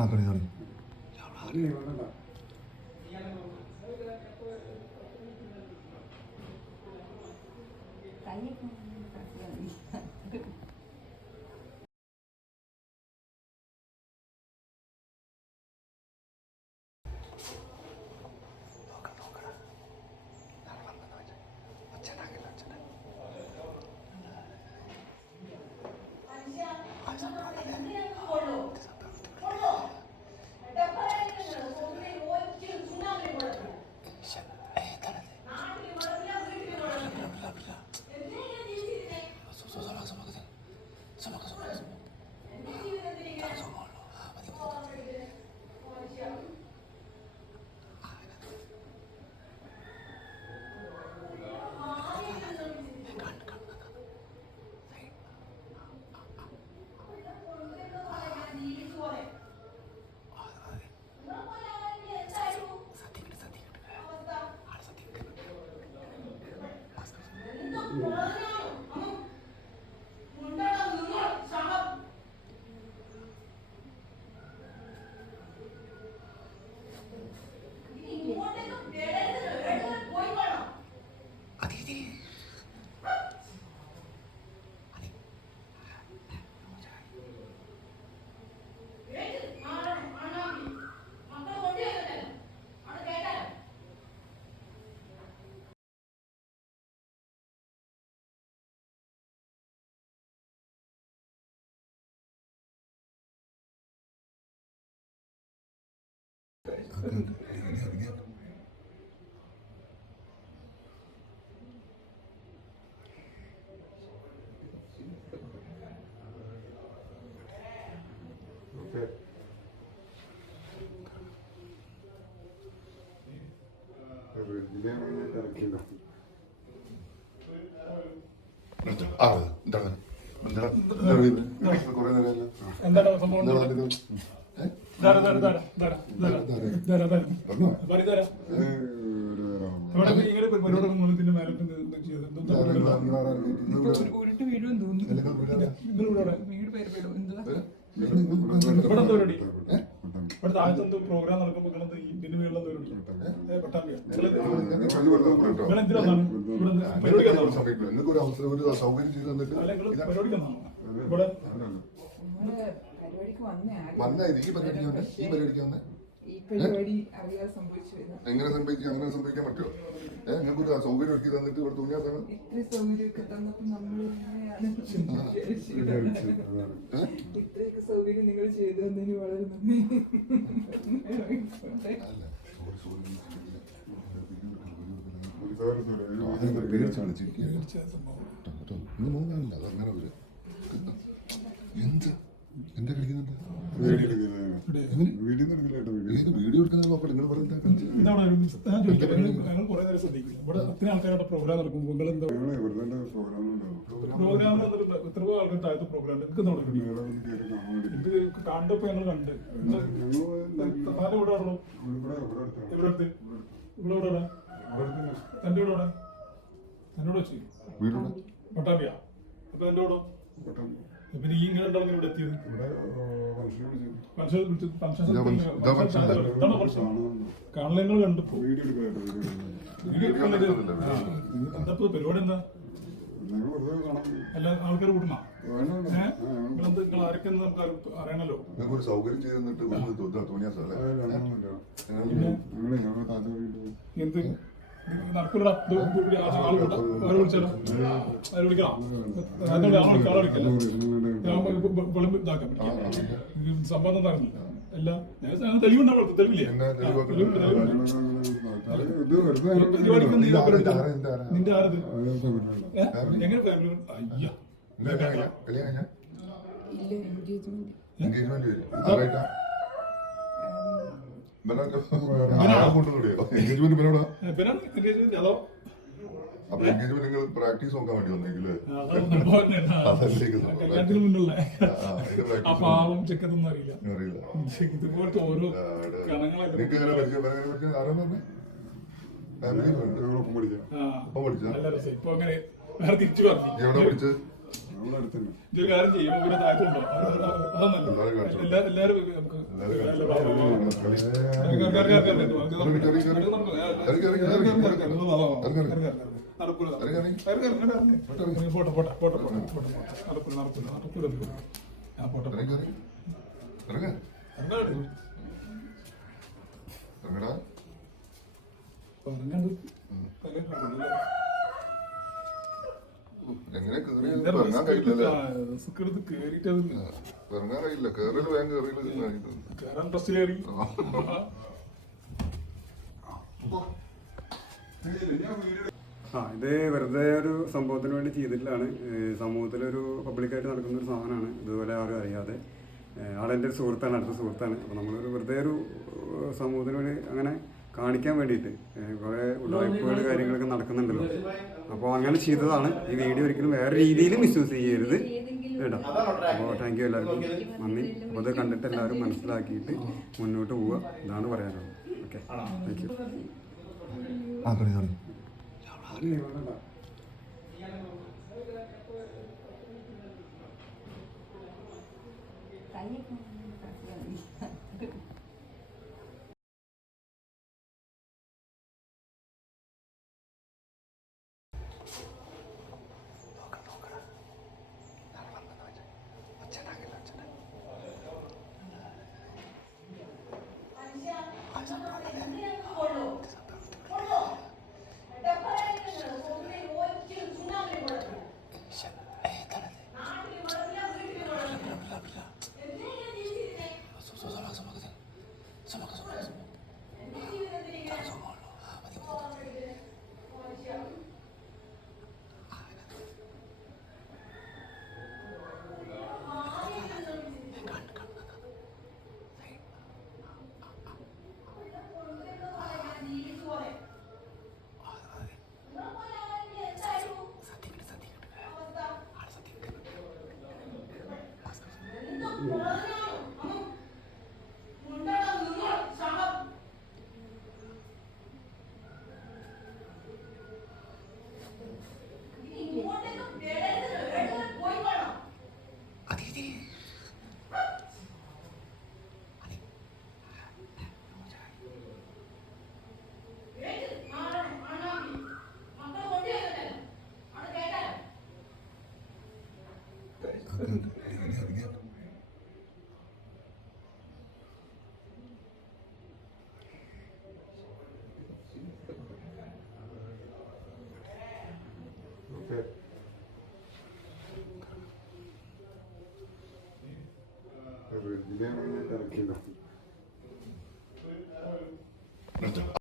ആ തുടങ്ങി തുടങ്ങി ആ എന്താണ് എന്താണ് കുറേ നേരമല്ലോ എന്താണ് സംഭവം ഉരുട്ട് നിങ്ങൾ ഇവിടെ താഴത്തെ എന്തോ പ്രോഗ്രാം നടക്കുമ്പോൾ നിങ്ങൾ ഇതിന് മേളിൽ എന്തോ പരിപാടിക്ക് പരിപാടിക്ക് ഇവിടെ വന്നേ? ഈ പരിപാടിക്ക് വന്നെ ഈ പരിപാടിക്ക് വന്നെ. സംഭവിച്ചു എങ്ങനെ സംഭവിക്കും? അങ്ങനെ സംഭവിക്കാൻ പറ്റുമോ? ഏഹ് നിങ്ങൾക്ക് ഒരു സൗകര്യം ഒരുക്കി തന്നിട്ട് ഇവിടെ തുണിയാത്താണ് ഇത്ര സൗകര്യമൊക്കെ തന്നപ്പോ നമ്മൾ എങ്ങനെയാണ് ഇത്രയൊക്കെ സൗകര്യം നിങ്ങൾ ചെയ്തു തന്നതിന് വളരെ നന്ദി. അല്ല സോറി സോറി പേടിച്ചാണ് ഇന്ന് മൂന്നാണില്ല അതങ്ങനെ ഒരു എന്ത്? എന്താ കളിക്കുന്നുണ്ട്? വീഡിയോ വീഡിയോ ഞങ്ങൾ കുറേ നേരം ശ്രദ്ധിക്കും ഇവിടെ ആൾക്കാരുടെ പ്രോഗ്രാം നടക്കുമ്പോൾ നിങ്ങൾ എന്താ പ്രോഗ്രാമിൽ എത്രയോ ആൾക്കാർ താഴത്തെ പ്രോഗ്രാം നിങ്ങൾക്ക് ഇത് കണ്ടപ്പോ ഞങ്ങൾ കണ്ട്. താരം ഇവിടെ ആണല്ലോ ഇവിടെ ഇവിടെ ഇവിടെ തന്റെ ഇവിടെ തന്നോട് വെച്ച്. പട്ടാമ്പിയ. അപ്പൊ എന്റെ ഇവിടെ പിന്നെ ഈ ഇങ്ങനെ ഉണ്ടാവും ഇവിടെ എത്തിയത് അല്ലേ? കാണലങ്ങൾ കണ്ടപ്പോ പരിപാടി എന്താ? എല്ലാ ആൾക്കാർ കൂട്ടണ? നിങ്ങൾ ആരൊക്കെ നമുക്ക് അറി- അറിയണല്ലോ ഒരു സൗകര്യം എന്ത്? നടക്കൂലടാ. അവരെ വിളിച്ചാലോ? അവരെ വിളിക്കണം? അതിനോട് ആളെ ആളെ വിളിക്കല്ല? ഞാൻ വെളുമ്പ് ഇതാക്കാൻ പറ്റും ഇത് സംഭവം എന്താ എല്ലാം ഞാൻ തെളിവില്ലേ? തെളിവുണ്ട്. പരിപാടിക്ക് നിന്റെ ആരത്? എങ്ങനെ ഫാമിലി അയ്യ. എൻഗേജ്മെന്റ് വരും ആരായിട്ടാ ഇവനൊക്കെ ആളെ കൊണ്ടുകൂടിയോ എൻഗേജ്മെന്റ് ഇവനോടാ പിന്നെ engagement അതോ അപ്പൊ എൻഗേജ്മെന്റ് നിങ്ങൾ പ്രാക്ടീസ് നോക്കാൻ വേണ്ടി ചെക്കതൊന്നും അറിയില്ല. അറിയില്ല. ഇതുപോലത്തെ ഓരോ നിങ്ങൾക്ക് എങ്ങനെ പരിചയം? പരിചയം? ആരാന്ന് പറഞ്ഞേ? ഫാമിലി ഒപ്പം വേറെ തിരിച്ചു പറഞ്ഞു എവിടെ പഠിച്ചത്? നമ്മുടെ അടുത്ത് തന്നെ ഇതൊരു കാര്യം ചെയ്യും ഇവരെ താഴത്തുണ്ടോ എല്ലാവരും നമുക്ക് കേറി. കേറി, കേറി, കേറി. നടക്കൂല. നടക്കൂല. ആ, ഫോട്ടോ ഇറങ്ങ്. ഇറങ്ങടാ. ഇറങ്ങാണ്ട്. എങ്ങനെ ഇറങ്ങാൻ കഴിയില്ല ആ, റിസ്ക് എടുത്ത് കേറിയിട്ട് അത് ഇറങ്ങാൻ കഴിയില്ല. കേറൽ വേഗം കേറിയില്ല കേറാൻ ട്രസ്റ്റ് കയറി ആ. ഇത് വെറുതെ ഒരു സംഭവത്തിന് വേണ്ടി ചെയ്തിട്ടാണ് സമൂഹത്തിലൊരു പബ്ലിക്കായിട്ട് നടക്കുന്ന ഒരു സാധനമാണ്. ഇതുപോലെ ആരും അറിയാതെ. ആളെന്റെ ഒരു സുഹൃത്താണ് അടുത്ത സുഹൃത്താണ്. അപ്പോൾ നമ്മളൊരു വെറുതെ ഒരു സമൂഹത്തിന് വേണ്ടി അങ്ങനെ കാണിക്കാൻ വേണ്ടിയിട്ട്. കുറേ ഉടായ്പകൾ കാര്യങ്ങളൊക്കെ നടക്കുന്നുണ്ടല്ലോ. അപ്പോൾ അങ്ങനെ ചെയ്തതാണ്. ഈ വീഡിയോ ഒരിക്കലും വേറെ രീതിയിൽ മിസ്യൂസ് ചെയ്യരുത്. കേട്ടോ. അപ്പോൾ താങ്ക് യു എല്ലാവർക്കും. നന്ദി. അപ്പോൾ അത് കണ്ടിട്ട് എല്ലാവരും മനസ്സിലാക്കിയിട്ട് മുന്നോട്ട് പോവുക. ഇതാണ് പറയാനുള്ളത്. ഓക്കെ. താങ്ക് യു ആ usted. Me rendiré a la